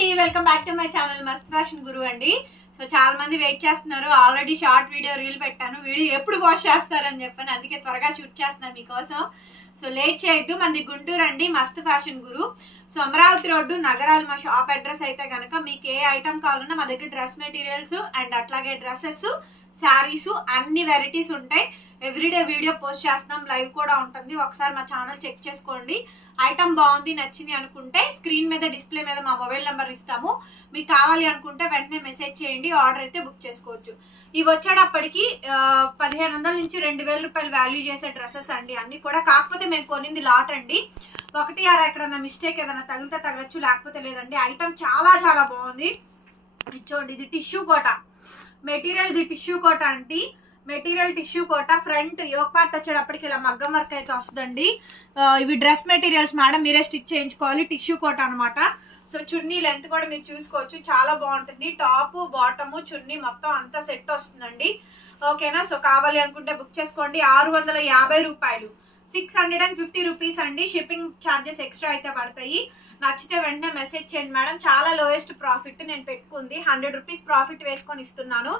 అండి welcome back to my channel మస్త్ fashion గురు అండి. సో చాలా మంది వెయిట్ చేస్తున్నారు. ఆల్రెడీ షార్ట్ వీడియో రీల్ పెట్టాను. వీడియో ఎప్పుడు పోస్ట్ చేస్తారని చెప్పాను, అందుకే త్వరగా షూట్ చేస్తున్నాను మీకోసం. సో లేట్ చేయొద్దు. మంది గుంటూరు అండి, మస్త్ ఫ్యాషన్ గురు. సో అమరావతి రోడ్డు నగరాలు మా షాప్ అడ్రస్ అయితే కనుక మీకు ఏ ఐటమ్ కావాలన్నా మా దగ్గర డ్రెస్ మెటీరియల్స్ అండ్ అట్లాగే డ్రెస్సెస్, శారీస్ అన్ని వెరైటీస్ ఉంటాయి. ఎవ్రీడే వీడియో పోస్ట్ చేస్తున్నాం, లైవ్ కూడా ఉంటుంది. ఒకసారి మా ఛానల్ చెక్ చేసుకోండి. ఐటమ్ బాగుంది, నచ్చింది అనుకుంటే స్క్రీన్ మీద డిస్ప్లే మీద మా మొబైల్ నెంబర్ ఇస్తాము. మీకు కావాలి అనుకుంటే వెంటనే మెసేజ్ చేయండి, ఆర్డర్ అయితే బుక్ చేసుకోవచ్చు. ఇవి వచ్చేటప్పటికి 1500 నుంచి 2000 రూపాయలు వాల్యూ చేసే డ్రెస్సెస్ అండి అన్ని కూడా. కాకపోతే మేము కొనింది లాట్ అండి. 1 ఎక్కడన్నా మిస్టేక్ ఏదైనా తగిలితే తగలచ్చు, లేకపోతే లేదండి. ఐటమ్ చాలా చాలా బాగుంది. చూడండి, ఇది టిష్యూ కోట మెటీరియల్. ఇది టిష్యూ కోట అండి. మెటీరియల్ టిష్యూ కోట. ఫ్రంట్ యోక్ పార్ట్ వచ్చేటప్పటికి ఇలా మగ్గం వర్క్ అయితే వస్తుందండి. ఇవి డ్రెస్ మెటీరియల్స్ మేడం, మీరే స్టిచ్ చేయించుకోవాలి. టిష్యూ కోట అనమాట. సో చున్నీ లెంత్ కూడా మీరు చూసుకోవచ్చు, చాలా బాగుంటుంది. టాప్ బాటమ్ చున్నీ మొత్తం అంతా సెట్ వస్తుందండి. ఓకేనా? సో కావాలి అనుకుంటే బుక్ చేసుకోండి. 650 రూపాయలు, 650 రూపీస్ అండి. షిప్పింగ్ ఛార్జెస్ ఎక్స్ట్రా అయితే పడతాయి. నచ్చితే వెంటనే మెసేజ్ చేయండి మేడం. చాలా లోయెస్ట్ ప్రాఫిట్ నేను పెట్టుకుంది. 100 రూపీస్ ప్రాఫిట్ వేసుకొని ఇస్తున్నాను,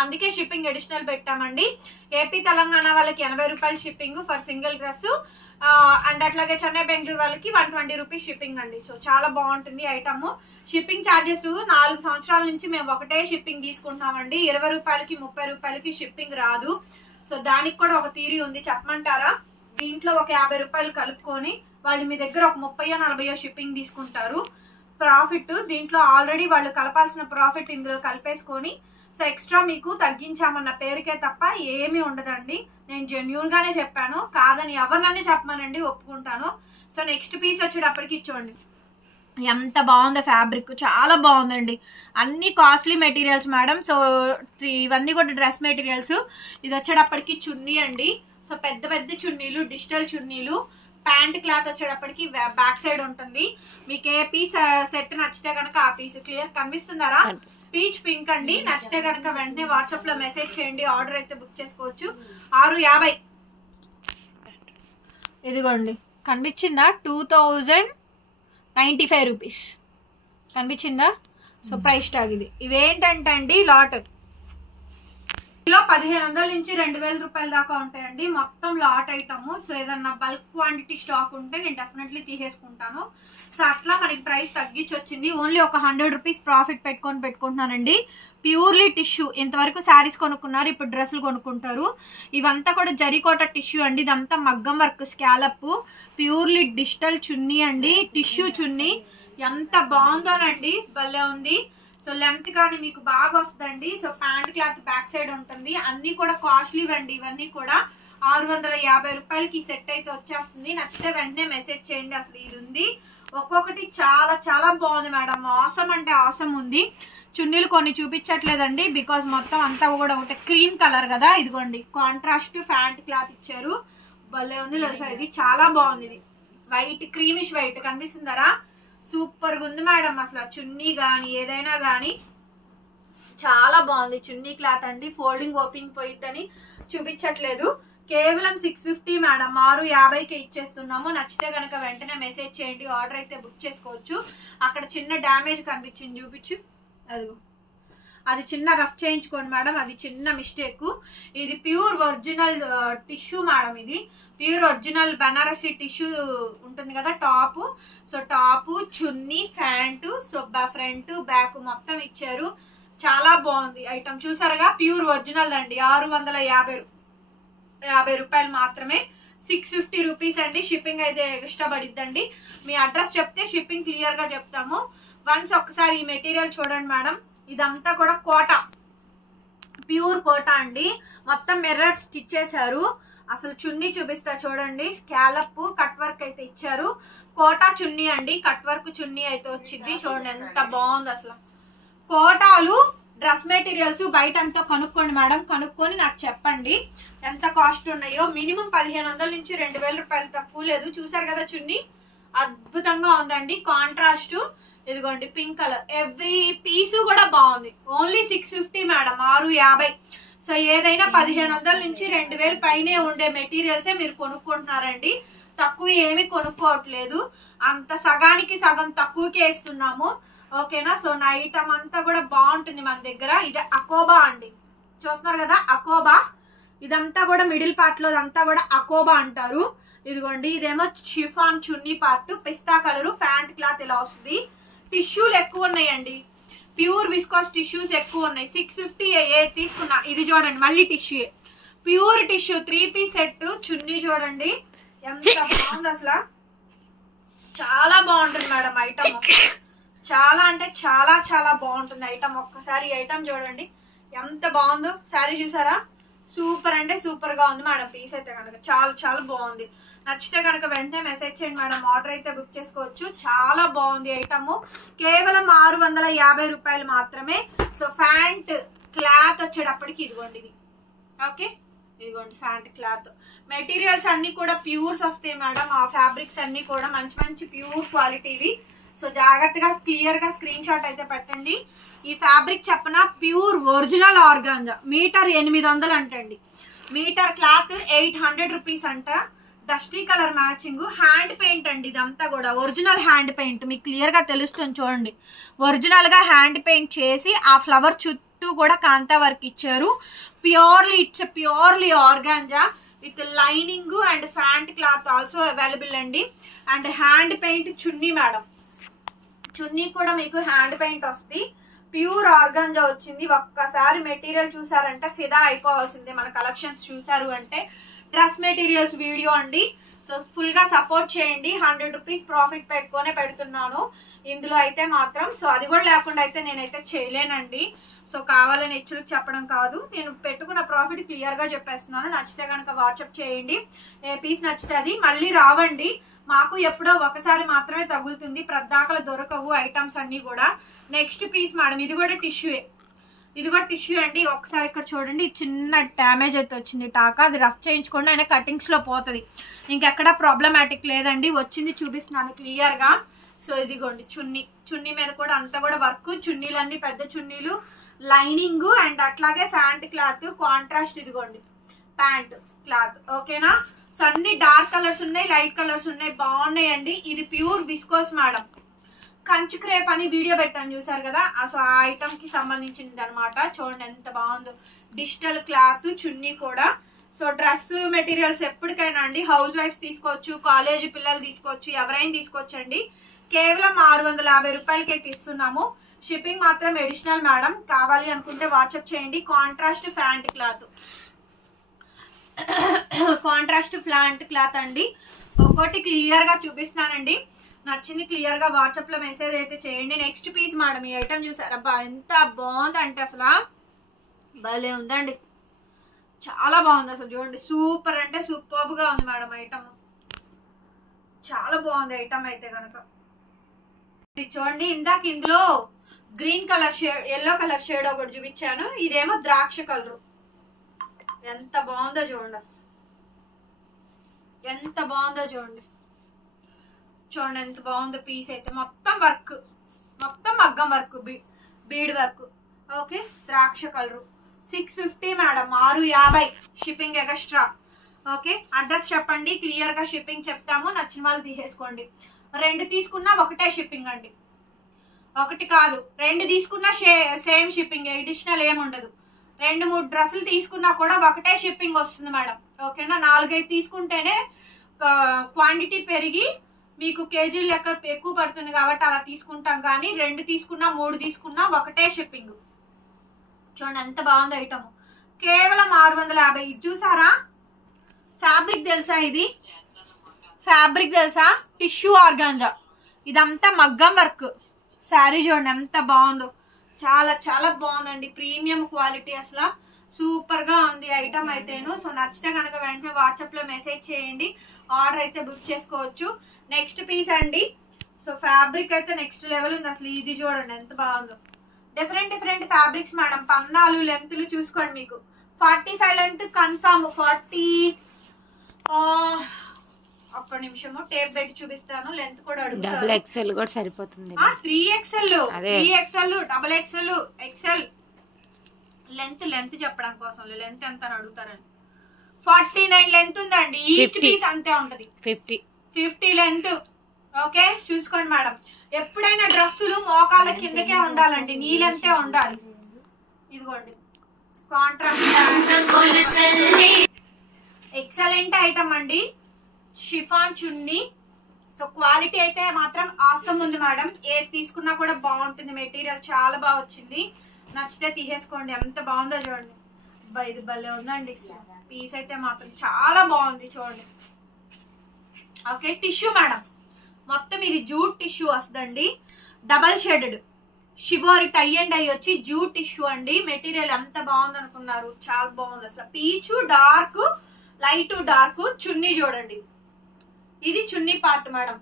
అందుకే షిప్పింగ్ అడిషనల్ పెట్టామండి. ఏపీ తెలంగాణ వాళ్ళకి 80 రూపాయలు shipping for single dress. And అట్లాగే చెన్నై బెంగళూరు వాళ్ళకి 120 రూపీస్ షిప్పింగ్ అండి. సో చాలా బాగుంటుంది ఐటమ్. షిప్పింగ్ ఛార్జెస్ 4 సంవత్సరాల నుంచి మేము ఒకటే షిప్పింగ్ తీసుకుంటామండి. 20 రూపాయలకి 30 రూపాయలకి షిప్పింగ్ రాదు. సో దానికి కూడా ఒక థియరీ ఉంది, చెప్పమంటారా? దీంట్లో ఒక 50 రూపాయలు కలుపుకొని వాళ్ళు మీ దగ్గర ఒక 30-40 షిప్పింగ్ తీసుకుంటారు ప్రాఫిట్. దీంట్లో ఆల్రెడీ వాళ్ళు కలపాల్సిన ప్రాఫిట్ ఇందులో కలిపేసుకొని సో ఎక్స్ట్రా మీకు తగ్గించామన్న పేరుకే తప్ప ఏమీ ఉండదండి. నేను జెన్యూన్ గానే చెప్పాను, కాదని ఎవరిననే చెప్పమానండి, ఒప్పుకుంటాను. సో నెక్స్ట్ పీస్ వచ్చేటప్పటికి చూడండి ఎంత బాగుందో. ఫ్యాబ్రిక్ చాలా బాగుందండి. అన్ని కాస్ట్లీ మెటీరియల్స్ మేడం. సో ఇవన్నీ కూడా డ్రెస్ మెటీరియల్స్. ఇది వచ్చేటప్పటికి చున్నీ అండి. సో పెద్ద పెద్ద చున్నీలు, డిజిటల్ చున్నీలు. ప్యాంట్ క్లాత్ వచ్చేటప్పటికి బ్యాక్ సైడ్ ఉంటుంది. మీకు ఏ పీస్ సెట్ నచ్చితే కనుక ఆ పీస్. క్లియర్ కనిపిస్తుందారా? పీచ్ పింక్ అండి. నచ్చితే కనుక వెంటనే వాట్సాప్ లో మెసేజ్ చేయండి, ఆర్డర్ అయితే బుక్ చేసుకోవచ్చు. 650. ఇదిగోండి, కనిపించిందా? 2095 రూపీస్ కనిపించిందా? సో ప్రైస్ ట్యాగ్ ఇది. ఇవేంటంటే అండి లాట్. కిలో 1500 నుంచి 2000 రూపాయల దాకా ఉంటాయండి మొత్తం లాట్ ఐటమ్. సో ఏదన్నా బల్క్ క్వాంటిటీ స్టాక్ ఉంటే నేను డెఫినెట్లీ తీసేసుకుంటాను. సో అట్లా మనకి ప్రైస్ తగ్గించి వచ్చింది. ఓన్లీ ఒక 100 రూపీస్ ప్రాఫిట్ పెట్టుకుంటున్నానండి. Purely tissue. ఇంతవరకు శారీస్ కొనుక్కున్నారు, ఇప్పుడు డ్రెస్సులు కొనుక్కుంటారు. ఇవంతా కూడా జరీకోట టిష్యూ అండి. ఇదంతా మగ్గం వర్క్ స్కాలప్. ప్యూర్లీ డిజిటల్ చున్నీ అండి, టిష్యూ చున్నీ. ఎంత బాగుందోనండి, భలే ఉంది. సో లెంత్ కానీ మీకు బాగా వస్తుందండి. So pant cloth back side ఉంటుంది. అన్ని కూడా కాస్ట్లీ అండి. ఇవన్నీ కూడా 650 రూపాయలకి ఈ సెట్ అయితే వచ్చేస్తుంది. నచ్చితే వెంటనే మెసేజ్ చేయండి. అసలు ఇది ఉంది, ఒక్కొక్కటి చాలా చాలా బాగుంది మేడం. ఆసమ్ అంటే ఆసమ్ ఉంది. చున్నీలు కొన్ని చూపించట్లేదండి, బికాజ్ మొత్తం అంతా కూడా ఒకటి క్రీమ్ కలర్ కదా. ఇదిగోండి, కాంట్రాస్ట్ ప్యాంట్ క్లాత్ ఇచ్చారు. భలే ఉంది లేదా? ఇది చాలా బాగుంది. ఇది వైట్, క్రీమిష్ వైట్ కనిపిస్తుందరా? సూపర్ గా ఉంది మేడం. అసలు చున్నీ గానీ ఏదైనా గానీ చాలా బాగుంది. చున్నీ క్లాత్ అండి. ఫోల్డింగ్ ఓపెనింగ్ పోయిద్దని చూపించట్లేదు. కేవలం 650 మేడం. 650కి ఇచ్చేస్తున్నాము. నచ్చితే కనుక వెంటనే మెసేజ్ చేయండి, ఆర్డర్ అయితే బుక్ చేసుకోవచ్చు. అక్కడ చిన్న డ్యామేజ్ కనిపించింది, చూపించు. అదిగో, అది చిన్న రఫ్ చేయించుకోండి మేడం, అది చిన్న మిస్టేక్. ఇది ప్యూర్ ఒరిజినల్ టిష్యూ మేడం. ఇది ప్యూర్ ఒరిజినల్ బనారసి టిష్యూ ఉంటుంది కదా. టాప్, సో టాప్, చున్నీ, ప్యాంటు, సో ఫ్రంట్ బ్యాక్ మొత్తం ఇచ్చారు. చాలా బాగుంది ఐటమ్. చూసారుగా, ప్యూర్ ఒరిజినల్ అండి. 650 రూపాయలు మాత్రమే. 650 రూపీస్ అండి. షిప్పింగ్ అయితే ఎక్స్ట్రా పడిద్దండి. మీ అడ్రస్ చెప్తే షిప్పింగ్ క్లియర్ గా చెప్తాము. వన్స్ ఒక్కసారి ఈ మెటీరియల్ చూడండి మేడం. ఇదంతా కూడా కోట, ప్యూర్ కోట అండి. మొత్తం మిర్రర్ స్టిచ్ చేశారు. అసలు చున్నీ చూపిస్తా చూడండి. స్కాలప్ కట్ వర్క్ అయితే ఇచ్చారు. కోటా చున్నీ అండి. కట్ వర్క్ చున్నీ అయితే వచ్చింది. చూడండి ఎంత బాగుంది అసలు. కోటాలు డ్రెస్ మెటీరియల్స్ బయట అంతా కనుక్కోండి మేడం. కనుక్కొని నాకు చెప్పండి ఎంత కాస్ట్ ఉన్నాయో. మినిమం 1500 నుంచి 2000 రూపాయలు తక్కువ లేదు. చూసారు కదా చున్నీ, అద్భుతంగా ఉందండి. కాంట్రాస్ట్ ఇదిగోండి పింక్ కలర్. ఎవ్రీ పీసు కూడా బాగుంది. Only 650 madam. 650. సో ఏదైనా 1500 నుంచి 2000 పైనే ఉండే మెటీరియల్సే మీరు కొనుక్కుంటున్నారండి. తక్కువ ఏమి కొనుక్కోవట్లేదు. అంత సగానికి సగం తక్కువకే ఇస్తున్నాము. ఓకేనా. సో నా ఐటమ్ అంతా కూడా బాగుంటుంది మన దగ్గర. ఇది అకోబా అండి, చూస్తున్నారు కదా అకోబా. ఇదంతా కూడా మిడిల్ పార్ట్ లో అంతా కూడా అకోబా అంటారు. ఇదిగోండి ఇదేమో షిఫాన్ చున్నీ పార్ట్, పిస్తా కలరు, ఫ్యాంట్ క్లాత్ ఇలా వస్తుంది. టిష్యూలు ఎక్కువ ఉన్నాయండి, ప్యూర్ విస్కాస్ టిష్యూస్ ఎక్కువ ఉన్నాయి. 650 తీసుకున్నా. ఇది చూడండి మళ్ళీ tissue, pure tissue 3 piece set. Chunni చూడండి ఎంత బాగుంది అసలు, చాలా బాగుంటుంది మేడం ఐటమ్. చాలా అంటే చాలా చాలా బాగుంటుంది ఐటమ్. ఒక్కసారి ఐటమ్ చూడండి ఎంత బాగుందో. శారీ చూసారా, సూపర్ అంటే సూపర్ గా ఉంది మేడం. పీస్ అయితే కనుక చాలా చాలా బాగుంది. నచ్చితే కనుక వెంటనే మెసేజ్ చేయండి మేడం, ఆర్డర్ అయితే బుక్ చేసుకోవచ్చు. చాలా బాగుంది ఐటమ్. కేవలం 650 రూపాయలు మాత్రమే. సో ఫ్యాంట్ క్లాత్ వచ్చేటప్పటికి ఇదిగోండి ఇది, ఓకే ఇదిగోండి ఫ్యాంట్ క్లాత్. మెటీరియల్స్ అన్ని కూడా ప్యూర్స్ వస్తాయి మేడం. ఆ ఫ్యాబ్రిక్స్ అన్ని కూడా మంచి మంచి ప్యూర్ క్వాలిటీవి. సో జాగ్రత్తగా క్లియర్ గా స్క్రీన్ షాట్ అయితే పెట్టండి. ఈ ఫ్యాబ్రిక్ చెప్పన ప్యూర్ ఒరిజినల్ ఆర్గాంజా. మీటర్ 800 అంటండి. మీటర్ క్లాత్ 800 రూపీస్ అంట. Dusty colour matching, hand paint అండి ఇదంతా కూడా. ఒరిజినల్ హ్యాండ్ పెయింట్ మీకు క్లియర్ గా తెలుస్తుంది చూడండి. ఒరిజినల్ గా హ్యాండ్ పెయింట్ చేసి ఆ ఫ్లవర్ చుట్టూ కూడా కాంతా వర్క్ ఇచ్చారు. Purely it's purely organza with lining and pant cloth also available అండి. And hand paint chunni madam, chunni కూడా మీకు హ్యాండ్ పెయింట్ వస్తుంది. ప్యూర్ ఆర్గాంజా వచ్చింది. ఒక్కసారి మెటీరియల్ చూసారంటే ఫిదా అయిపోవాల్సిందే. మన కలెక్షన్స్ చూసారు అంటే. డ్రెస్ మెటీరియల్స్ వీడియో అండి. సో ఫుల్ గా సపోర్ట్ చేయండి. 100 రూపీస్ ప్రాఫిట్ పెట్టుకునే పెడుతున్నాను ఇందులో అయితే మాత్రం. సో అది కూడా లేకుండా అయితే నేనైతే చేయలేనండి. సో కావాలని హెచ్చులకు చెప్పడం కాదు, నేను పెట్టుకున్న ప్రాఫిట్ క్లియర్ గా చెప్పేస్తున్నాను. నచ్చితే కనుక వాట్సాప్ చేయండి. ఏ పీస్ నచ్చితే అది మళ్ళీ రావండి. మాకు ఎప్పుడో ఒకసారి మాత్రమే తగులుతుంది, ప్రద్దాకలు దొరకవు ఐటమ్స్ అన్ని కూడా. నెక్స్ట్ పీస్ మేడం, ఇది కూడా టిష్యూయే. ఇది కూడా టిష్యూ అండి. ఒకసారి ఇక్కడ చూడండి, చిన్న డ్యామేజ్ అయితే వచ్చింది టాకా. అది రఫ్ చేయించుకోండి, అయినా కటింగ్స్ లో పోతుంది. ఇంకెక్కడ ప్రాబ్లమాటిక్ లేదండి. వచ్చింది చూపిస్తున్నాను క్లియర్ గా. సో ఇదిగోండి చున్నీ, చున్నీ మీద కూడా అంతా కూడా వర్క్. చున్నీలన్నీ పెద్ద చున్నీలు, లైనింగ్ అండ్ అట్లాగే ఫ్యాంట్ క్లాత్ కాంట్రాస్ట్. ఇదిగోండి ప్యాంట్ క్లాత్, ఓకేనా. సో అన్ని డార్క్ కలర్స్ ఉన్నాయి, లైట్ కలర్స్ ఉన్నాయి, బాగున్నాయండి. ఇది ప్యూర్ విస్కోస్ మేడం. కంచు క్రేప్ అని వీడియో పెట్టాను చూసారు కదా, సో ఆ ఐటమ్ కి సంబంధించింది అనమాట. చూడండి ఎంత బాగుందో. డిజిటల్ క్లాత్ చున్నీ కూడా. సో డ్రెస్ మెటీరియల్స్ ఎప్పటికైనా అండి హౌస్ వైఫ్స్ తీసుకోవచ్చు, కాలేజీ పిల్లలు తీసుకోవచ్చు, ఎవరైనా తీసుకోవచ్చు అండి. కేవలం 650 రూపాయలకి అయితే ఇస్తున్నాము. షిప్పింగ్ మాత్రం అడిషనల్ మేడం. కావాలి అనుకుంటే వాట్సాప్ చేయండి. Contrast pant cloth, contrast flaunt cloth అండి. ఒక్కోటి క్లియర్ గా చూపిస్తున్నానండి. నచ్చింది క్లియర్ గా వాట్సాప్ లో మెసేజ్ అయితే చేయండి. నెక్స్ట్ పీస్ మేడం, ఈ ఐటమ్ చూసారా, అబ్బా ఎంత బాగుంది అంటే అసలు భలే ఉందండి. చాలా బాగుంది అసలు చూడండి. సూపర్ అంటే సూపర్ గా ఉంది మేడం ఐటమ్. చాలా బాగుంది ఐటమ్ అయితే కనుక. ఇది చూడండి, ఇందాక ఇందులో green colour shade, yellow colour shade ఒకటి చూపించాను. ఇదేమో ద్రాక్ష కలర్. ఎంత బాగుందో చూడండి అసలు, ఎంత బాగుందో చూడండి. చూడండి ఎంత బాగుందో పీస్ అయితే. మొత్తం వర్క్, మొత్తం మగ్గం వర్క్, బీడ్ వర్క్. ఓకే, ద్రాక్ష colour. 650 madam, 650 shipping extra. Okay, address చెప్పండి, క్లియర్ గా షిప్పింగ్ చెప్తాము. నచ్చిన వాళ్ళు తీసేసుకోండి. 2 తీసుకున్నా ఒకటే షిప్పింగ్ అండి, ఒకటి కాదు 2 తీసుకున్నా సేమ్ షిప్పింగ్, అడిషనల్ ఏముండదు. 2-3 డ్రెస్సులు తీసుకున్నా కూడా ఒకటే షిప్పింగ్ వస్తుంది మేడం. ఓకేనా, 4-5 తీసుకుంటేనే క్వాంటిటీ పెరిగి మీకు కేజీలు లెక్క ఎక్కువ పడుతుంది కాబట్టి అలా తీసుకుంటాం. కానీ 2 తీసుకున్నా 3 తీసుకున్నా ఒకటే షిప్పింగ్. చూడండి ఎంత బాగుంది ఐటమ్. కేవలం 650. ఇది చూసారా, ఫ్యాబ్రిక్ తెలుసా, ఇది ఫ్యాబ్రిక్ తెలుసా, టిష్యూ ఆర్గాంజా. ఇదంతా మగ్గం వర్క్. శారీ చూడండి ఎంత బాగుందో, చాలా చాలా బాగుందండి. ప్రీమియం క్వాలిటీ, అసలు సూపర్ గా ఉంది ఐటమ్ అయితేను. సో నచ్చితే కనుక వెంటనే వాట్సాప్ లో మెసేజ్ చేయండి, ఆర్డర్ అయితే బుక్ చేసుకోవచ్చు. నెక్స్ట్ పీస్ అండి. సో ఫ్యాబ్రిక్ అయితే నెక్స్ట్ లెవెల్ ఉంది అసలు. ఇది చూడండి ఎంత బాగుందో. Different different fabrics madam. పన్నాలు లెంత్లు చూసుకోండి. మీకు 45 లెంత్ కన్ఫర్మ్. 40 ఒక్క నిమిషము టేప్ పెట్టి చూపిస్తాను. లెంత్ కూడా అడుగుతారు. డబుల్ ఎక్స్ఎల్ కూడా సరిపోతుంది. 3XL, 3XL, double XL, XL. Length చెప్పడం కోసం లెంత్ ఎంత అని అడుగుతారని. 49 లెంత్ ఉందండి. ఈచ్ పీస్ అంతే ఉంటది. 50 లెంత్. ఓకే చూసుకోండి మేడం. ఎప్పుడైనా డ్రెస్సులు మోకాళ్ళ కిందకే ఉండాలండి, నీళ్ళంతే ఉండాలి. ఇదిగోండి కాంట్రాస్ట్ ఎక్సలెంట్ ఐటమ్ అండి, షిఫాన్ చున్నీ. సో క్వాలిటీ అయితే మాత్రం ఆసమ్ ఉంది మేడం, ఏది తీసుకున్నా కూడా బాగుంటుంది. మెటీరియల్ చాలా బాగా వచ్చింది, నచ్చితే తీసేసుకోండి. ఎంత బాగుందో చూడండి, ఇది భలే ఉందండి పీస్ అయితే మాత్రం చాలా బాగుంది చూడండి. ఓకే టిష్యూ మేడం, మొత్తం ఇది జూట్ టిష్యూ వస్తుందండి, double shaded shibori tie and అయ్యి వచ్చి జూట్ టిష్యూ అండి. మెటీరియల్ ఎంత బాగుంది అనుకున్నారు, చాలా బాగుంది అసలు. పీచు డార్క్ లైట్ డార్క్, చున్నీ చూడండి, ఇది చున్నీ పార్ట్ మేడం,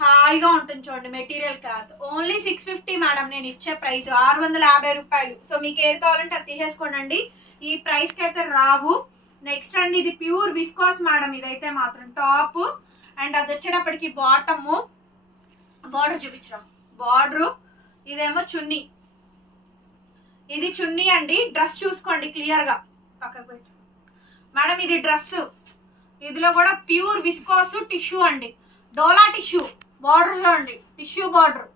హాయిగా ఉంటుంది చూడండి. మెటీరియల్ క్లాత్ ఓన్లీ 650 మేడం, నేను ఇచ్చే ప్రైస్ 650 రూపాయలు. సో మీకు ఏది కావాలంటే అది తీసేసుకోండి, ఈ ప్రైస్ కి అయితే రావు. నెక్స్ట్ అండి ఇది ప్యూర్ విస్కోస్ మేడం, ఇదైతే మాత్రం టాప్ అండ్ అది వచ్చేటప్పటికి బాటమ్, బార్డర్ చూపించడం బార్డర్, ఇదేమో చున్నీ, ఇది చున్నీ అండి. డ్రెస్ చూసుకోండి క్లియర్ గా, పక్కకు పెట్టు మేడం. ఇది డ్రెస్, ఇదిలో కూడా ప్యూర్ విస్కోస్ టిష్యూ అండి, డోలా టిష్యూ. బార్డర్ చూడండి, టిష్యూ బార్డర్,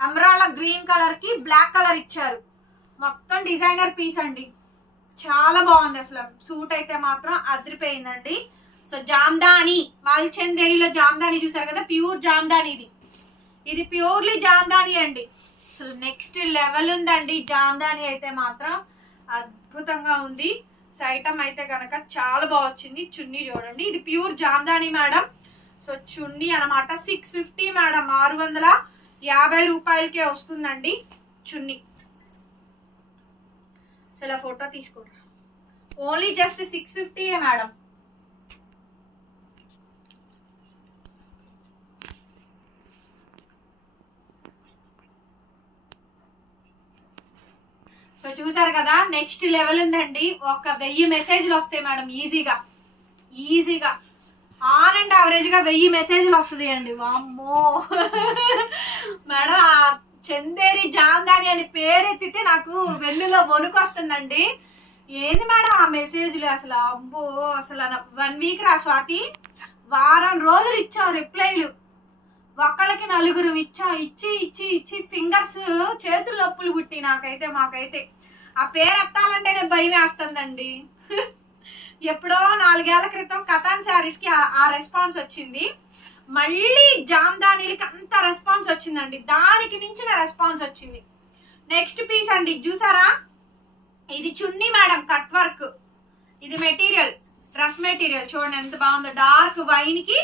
అమ్రాలా గ్రీన్ కలర్ కి బ్లాక్ కలర్ ఇచ్చారు, మొత్తం డిజైనర్ పీస్ అండి, చాలా బాగుంది అసలు. సూట్ అయితే మాత్రం అదిరిపోయిందండి. సో జామ్దాని, మాల్చందేరిలో జామ్దాని చూసారు కదా, ప్యూర్ జామ్దాని ఇది ప్యూర్లీ జామ్దాని అండి. అసలు నెక్స్ట్ లెవెల్ ఉందండి జామ్దాని అయితే మాత్రం, అద్భుతంగా ఉంది. సో ఐటమ్ అయితే కనుక చాలా బాగా వచ్చింది. చున్నీ చూడండి, ఇది ప్యూర్ జామ్దాని మేడం. సో చున్నీ అనమాట 650 మేడం, 650 రూపాయలకే వస్తుందండి చున్నీ. సో ఇలా ఫోటో తీసుకోండి, ఓన్లీ జస్ట్ 650 మేడం. సో చూసారు కదా, నెక్స్ట్ లెవెల్ ఉందండి. ఒక 1000 మెసేజ్లు వస్తాయి మేడం, ఈజీగా ఆన్ అండ్ యావరేజ్ గా 1000 మెసేజ్లు వస్తుంది అండి. వామ్మో మేడం, ఆ చందేరి జామ్దాని అని పేరెత్తితే నాకు వెన్నులో వణుకు వస్తుందండి. ఏంది మేడం ఆ మెసేజ్లు అసలు, అబ్బో అసలు 1 వీక్ రా స్వాతి, వారం రోజులు ఇచ్చాం రిప్లైలు, ఒక్కళ్ళకి 4 ఇచ్చాం. ఇచ్చి ఫింగర్స్ చేతులు నొప్పులు పుట్టి మాకైతే ఆ పేరు ఎత్తాలంటేనే భయం వేస్తుందండి. ఎప్పుడో 4 ఏళ్ల క్రితం కథాన్ శారీస్ కి ఆ రెస్పాన్స్ వచ్చింది, మళ్ళీ జామ్దానీలకి అంత రెస్పాన్స్ వచ్చిందండి, దానికి మించిన రెస్పాన్స్ వచ్చింది. నెక్స్ట్ పీస్ అండి, చూసారా, ఇది చున్నీ మేడం, కట్ వర్క్. ఇది మెటీరియల్ డ్రెస్ మెటీరియల్ చూడండి ఎంత బాగుందో, డార్క్ వైన్ కి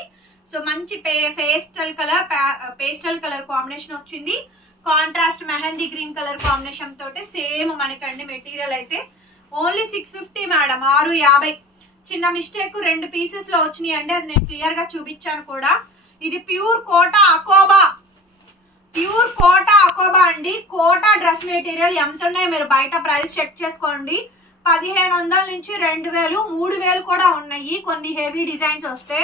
సో మంచి పేస్టల్ కలర్ కాంబినేషన్ వచ్చింది, contrast mehndi green colour combination తోటి సేమ్ మనకండి. మెటీరియల్ అయితే ఓన్లీ 650 మేడం, 650. చిన్న మిస్టేక్ 2 పీసెస్ లో వచ్చినాయి అండి, అది నేను క్లియర్ గా చూపించాను కూడా. ఇది ప్యూర్ కోటా అకోబా, అండి. కోటా డ్రెస్ మెటీరియల్ ఎంత ఉన్నాయో మీరు బయట ప్రైస్ చెక్ చేసుకోండి. 1500 నుంచి 2000, 3000 కూడా ఉన్నాయి కొన్ని హెవీ డిజైన్స్ వస్తే.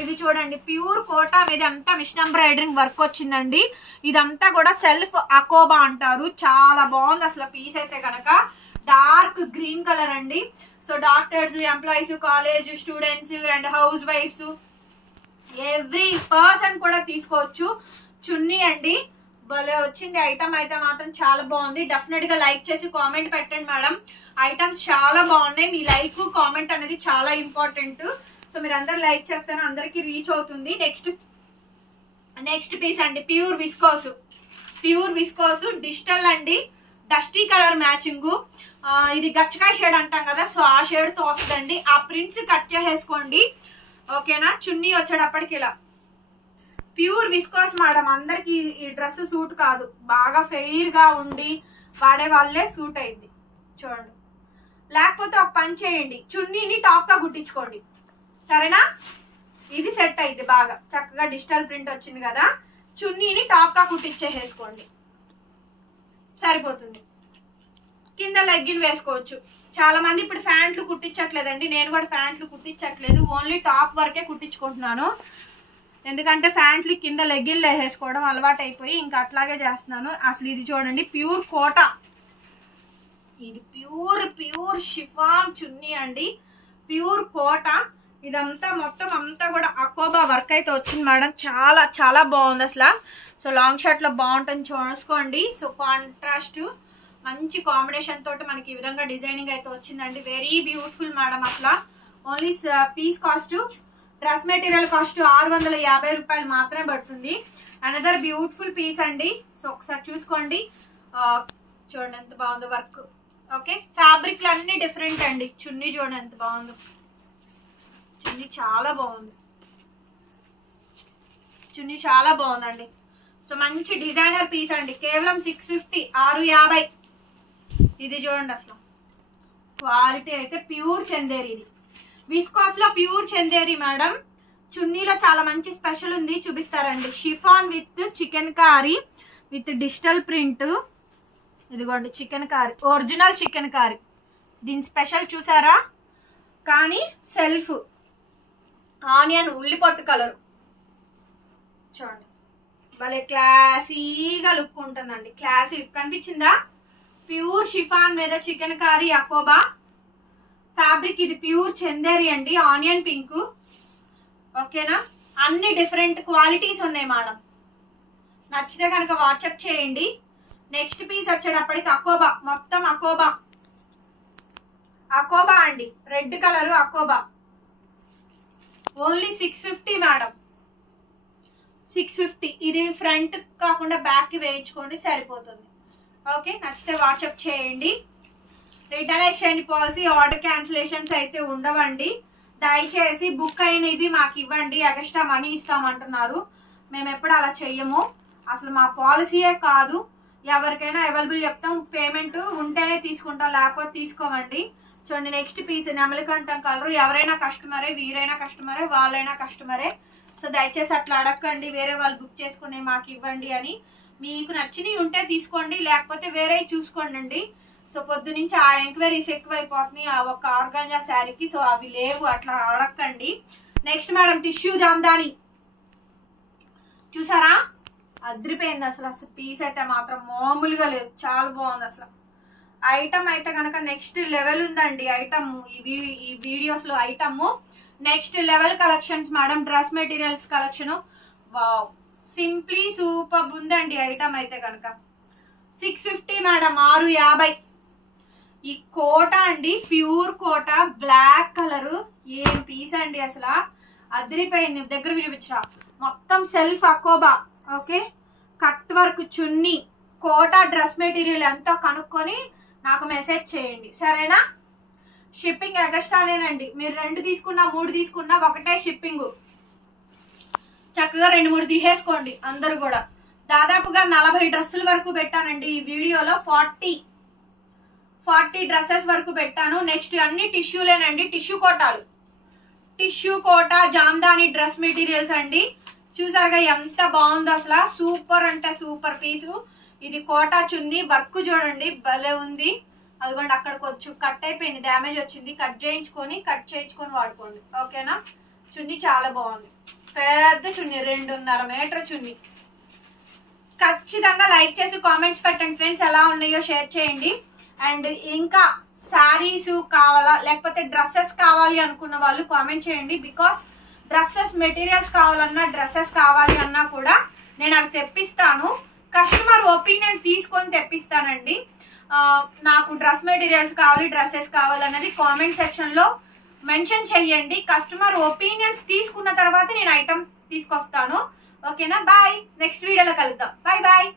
ఇది చూడండి ప్యూర్ కోటా మీద అంతా మిషన్ ఎంబ్రాయిడరింగ్ వర్క్ వచ్చిందండి. ఇదంతా కూడా సెల్ఫ్ అకోబా అంటారు, చాలా బాగుంది అసలు. పీస్ అయితే కనుక డార్క్ గ్రీన్ కలర్ అండి. So doctors, employees, college students and హౌస్ వైఫ్స్, ఎవ్రీ పర్సన్ కూడా తీసుకోవచ్చు. చున్నీ అండి, భలే వచ్చింది ఐటమ్ అయితే మాత్రం, చాలా బాగుంది. డెఫినెట్ గా లైక్ చేసి కామెంట్ పెట్టండి మేడం, ఐటమ్స్ చాలా బాగున్నాయి. మీ లైక్ కామెంట్ అనేది చాలా ఇంపార్టెంట్. సో మీరు అందరు లైక్ చేస్తేనే అందరికి రీచ్ అవుతుంది. నెక్స్ట్ పీస్ అండి, ప్యూర్ విస్కోస్ డిజిటల్ అండి, డస్టీ కలర్ మ్యాచింగ్. ఇది గచ్చకాయ షేడ్ అంటాం కదా, సో ఆ షేడ్ తో వస్తుందండి. ఆ ప్రింట్స్ కట్ చేసేసుకోండి, ఓకేనా. చున్నీ వచ్చేటప్పటికి ఇలా ప్యూర్ విస్కోస్ మేడం. అందరికి ఈ డ్రెస్ సూట్ కాదు, బాగా ఫెయిర్ గా ఉండి వాడే వాళ్ళే సూట్ అయింది చూడండి. లేకపోతే ఒక పని చేయండి, చున్నీని టాప్ గా కుట్టించుకోండి, సరేనా. ఇది సెట్ అయింది బాగా చక్కగా, డిజిటల్ ప్రింట్ వచ్చింది కదా, చున్నీని టాప్ గా కుట్టించేసుకోండి సరిపోతుంది. కింద లెగ్గిన్ వేసుకోవచ్చు. చాలా మంది ఇప్పుడు ప్యాంట్లు కుట్టించట్లేదండి, నేను కూడా ప్యాంట్లు కుట్టించట్లేదు, ఓన్లీ టాప్ వరకే కుట్టించుకుంటున్నాను. ఎందుకంటే ప్యాంట్లు కింద లెగ్గిన్లు వేసేసుకోవడం అలవాటు అయిపోయి ఇంకా అట్లాగే చేస్తున్నాను. అసలు ఇది చూడండి ప్యూర్ కోటా, ఇది ప్యూర్ షిఫాన్ చున్నీ అండి, ప్యూర్ కోటా. ఇదంతా మొత్తం అంతా కూడా అకోబా వర్క్ అయితే వచ్చింది మేడం. చాలా చాలా బాగుంది అసలు. సో లాంగ్ షర్ట్ లో బాగుంటుంది చూసుకోండి. సో కాంట్రాస్ట్ మంచి కాంబినేషన్ తోటి మనకి ఈ విధంగా డిజైనింగ్ అయితే వచ్చిందండి. వెరీ బ్యూటిఫుల్ మేడం అసలు. Only piece cost, dress material cost 650 రూపాయలు మాత్రమే పడుతుంది. అనదర్ బ్యూటిఫుల్ పీస్ అండి. సో ఒకసారి చూసుకోండి. చూడండి ఎంత బాగుందో వర్క్. ఓకే, ఫ్యాబ్రిక్లు అన్ని డిఫరెంట్ అండి. చున్నీ చూడండి ఎంత బాగుందో. చున్నీ చాలా బాగుంది. చున్నీ చాలా బాగుందండి. సో మంచి డిజైనర్ పీస్ అండి. కేవలం 650, 650. ఇది చూడండి అసలు క్వాలిటీ అయితే ప్యూర్ చందేరి. ఇది విస్కాస్ లో ప్యూర్ చందేరి మేడం. చున్నీలో చాలా మంచి స్పెషల్ ఉంది, చూపిస్తారండి. Chiffon with chikankari with digital print. ఇదిగోండి chikankari, original chikankari. దీని స్పెషల్ చూసారా? కానీ సెల్ఫ్ ఆనియన్ ఉల్లిపొట్టు కలర్ చూడండి, భలే క్లాసీగా లుక్ ఉంటుందండి. క్లాసీ లుక్ కనిపించిందా? ప్యూర్ షిఫాన్ మీద చికెన్ కారీ అకోబా ఫ్యాబ్రిక్. ఇది ప్యూర్ చందేరి అండి, ఆనియన్ పింక్. ఓకేనా? అన్ని డిఫరెంట్ క్వాలిటీస్ ఉన్నాయి మేడం. నచ్చితే కనుక వాట్సాప్ చేయండి. నెక్స్ట్ పీస్ వచ్చేటప్పటికి అకోబా, మొత్తం అకోబా. అకోబా అండి, రెడ్ కలర్ అకోబా. Only 650 madam, 650. ఇది ఫ్రంట్ కాకుండా బ్యాక్ కి వేయించుకోండి సరిపోతుంది. ఓకే, నచ్చితే వాట్సాప్ చేయండి. Return exchange policy, order cancellations అయితే ఉండవండి. దయచేసి బుక్ అయినవి మాకు ఇవ్వండి, ఎక్స్ట్రా మనీ ఇస్తామంటున్నారు. మేము ఎప్పుడు అలా చెయ్యము, అసలు మా పాలసీయే కాదు. ఎవరికైనా అవైలబుల్ చెప్తాం, పేమెంట్ ఉంటేనే తీసుకుంటాం, లేకపోతే తీసుకోమండి. చూడండి నెక్స్ట్ పీస్ నెమలికంఠం కలర్. ఎవరైనా కస్టమరే, వీరైనా కస్టమరే, వాళ్ళైనా కస్టమరే. సో దయచేసి అట్లా అడగండి, వేరే వాళ్ళు బుక్ చేసుకునే మాకు ఇవ్వండి అని. మీకు నచ్చినవి ఉంటే తీసుకోండి, లేకపోతే వేరే చూసుకోండి. సో పొద్దు నుంచి ఆ ఎంక్వైరీస్ ఎక్కువైపోతున్నాయి ఆ ఒక ఆర్గాంజా శారీకి. సో అవి లేవు, అట్లా అడగండి. నెక్స్ట్ మేడం టిష్యూ జామ్దాని చూసారా? అదిరిపోయింది అసలు. అసలు పీస్ అయితే మాత్రం మామూలుగా లేదు, చాలా బాగుంది అసలు. ఐటమ్ అయితే కనుక నెక్స్ట్ లెవెల్ ఉందండి. ఐటమ్ ఈ వీడియోస్ లో item next level collections madam. Dress materials collection wow, simply super ఉందండి. ఐటమ్ అయితే కనుక 650 మేడం, 650. ఈ కోట అండి, ప్యూర్ కోట, బ్లాక్ కలర్. ఏం పీస్ అండి అసలు, అదిరిపోయింది. దగ్గర చూపించరా? మొత్తం సెల్ఫ్ అకోబా. ఓకే, కట్ వర్క్ చున్నీ, కోట డ్రెస్ మెటీరియల్ ఎంతో కనుక్కొని నాకు మెసేజ్ చేయండి, సరేనా? షిప్పింగ్ ఎగస్ట్రానేనండి. మీరు 2 తీసుకున్నా 3 తీసుకున్నా ఒకటే షిప్పింగ్. చక్కగా 2-3 తీసేసుకోండి అందరు కూడా. దాదాపుగా 40 డ్రెస్సుల వరకు పెట్టానండి ఈ వీడియోలో. 40 డ్రెస్సెస్ వరకు పెట్టాను. నెక్స్ట్ అన్ని టిష్యూలేనండి, టిష్యూ కోటాలు. టిష్యూ కోట జామ్దాని డ్రెస్ మెటీరియల్స్ అండి. చూసారుగా ఎంత బాగుందో అసలు. సూపర్ అంటే సూపర్ పీసు. ఇది కోటా చున్నీ, వర్క్ చూడండి భలే ఉంది. అదిగోండి అక్కడ కొంచెం కట్ అయిపోయింది, డ్యామేజ్ వచ్చింది. కట్ చేయించుకొని వాడుకోండి, ఓకేనా? చున్నీ చాలా బాగుంది, పెద్ద చున్నీ, 2.5 మీటర్ చున్నీ. ఖచ్చితంగా లైక్ చేసి కామెంట్స్ పెట్టండి ఫ్రెండ్స్, ఎలా ఉన్నాయో షేర్ చేయండి. అండ్ ఇంకా శారీస్ కావాలా లేకపోతే డ్రెస్సెస్ కావాలి అనుకున్న వాళ్ళు కామెంట్ చేయండి. బికాస్ డ్రెస్సెస్ మెటీరియల్స్ కావాలన్నా, డ్రెస్సెస్ కావాలి అన్నా కూడా నేను అవి తెప్పిస్తాను. కస్టమర్ ఒపీనియన్ తీసుకొని తెప్పిస్తానండి. నాకు డ్రెస్ మెటీరియల్స్ కావాలి, డ్రెస్సెస్ కావాలన్నది కామెంట్ సెక్షన్ లో మెన్షన్ చేయండి. కస్టమర్ ఒపీనియన్స్ తీసుకున్న తర్వాత నేను ఐటమ్ తీసుకొస్తాను, ఓకేనా? బాయ్, నెక్స్ట్ వీడియోలో కలుద్దాం. Bye bye.